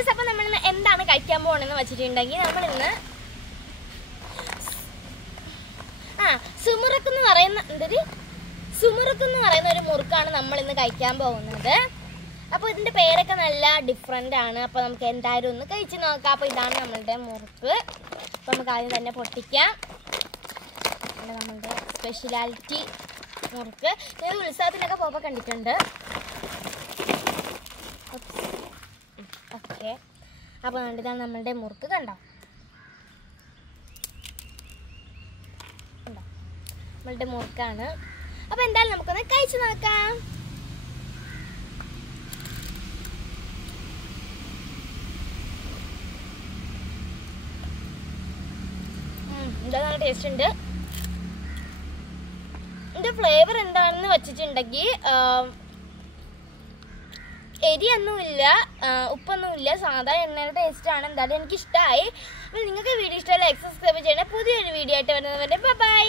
Guys, അപ്പോൾ നമ്മൾ ഇന്ന് എന്താണ് കഴിക്കാൻ പോകണമെന്ന് വെച്ചിട്ടുണ്ടെങ്കിൽ നമ്മളിന്ന് സുമുറുക്ക് എന്ന് പറയുന്ന ഒരു മുറുക്കാണ് നമ്മൾ ഇന്ന് കഴിക്കാൻ പോകുന്നത്. അപ്പോൾ ഇതിൻ്റെ പേരൊക്കെ നല്ല ഡിഫറെൻ്റ് ആണ്. അപ്പോൾ നമുക്ക് എന്തായാലും ഒന്ന് കഴിച്ച് നോക്കാം. അപ്പോൾ ഇതാണ് നമ്മളുടെ മുറുക്ക്. അപ്പോൾ നമുക്ക് ആദ്യം തന്നെ പൊട്ടിക്കാം. നമ്മളുടെ സ്പെഷ്യലാലിറ്റി മുറുക്ക് ഞാൻ ഉത്സവത്തിനൊക്കെ പോകുമ്പോൾ കണ്ടിട്ടുണ്ട്. ഓക്കെ, അപ്പോൾ ഇതാണ് നമ്മളുടെ മുറുക്ക്. കണ്ടോ, നമ്മളുടെ മുറുക്കാണ്. അപ്പോൾ എന്തായാലും നമുക്കൊന്ന് കഴിച്ച് നോക്കാം. എന്താ നല്ല ടേസ്റ്റ് ഉണ്ട്. ഇതിൻ്റെ ഫ്ലേവർ എന്താണെന്ന് വെച്ചിട്ടുണ്ടെങ്കിൽ എരിയൊന്നുമില്ല, ഉപ്പൊന്നുമില്ല, സാധാ എണ്ണയുടെ ടേസ്റ്റാണ്. എന്തായാലും എനിക്കിഷ്ടമായി. അപ്പോൾ നിങ്ങൾക്ക് വീഡിയോ ഇഷ്ടമല്ല, സബ്സ്ക്രൈബ് ചെയ്യണേ. പുതിയൊരു വീഡിയോ ആയിട്ട് വരുന്നവരെ ബൈ.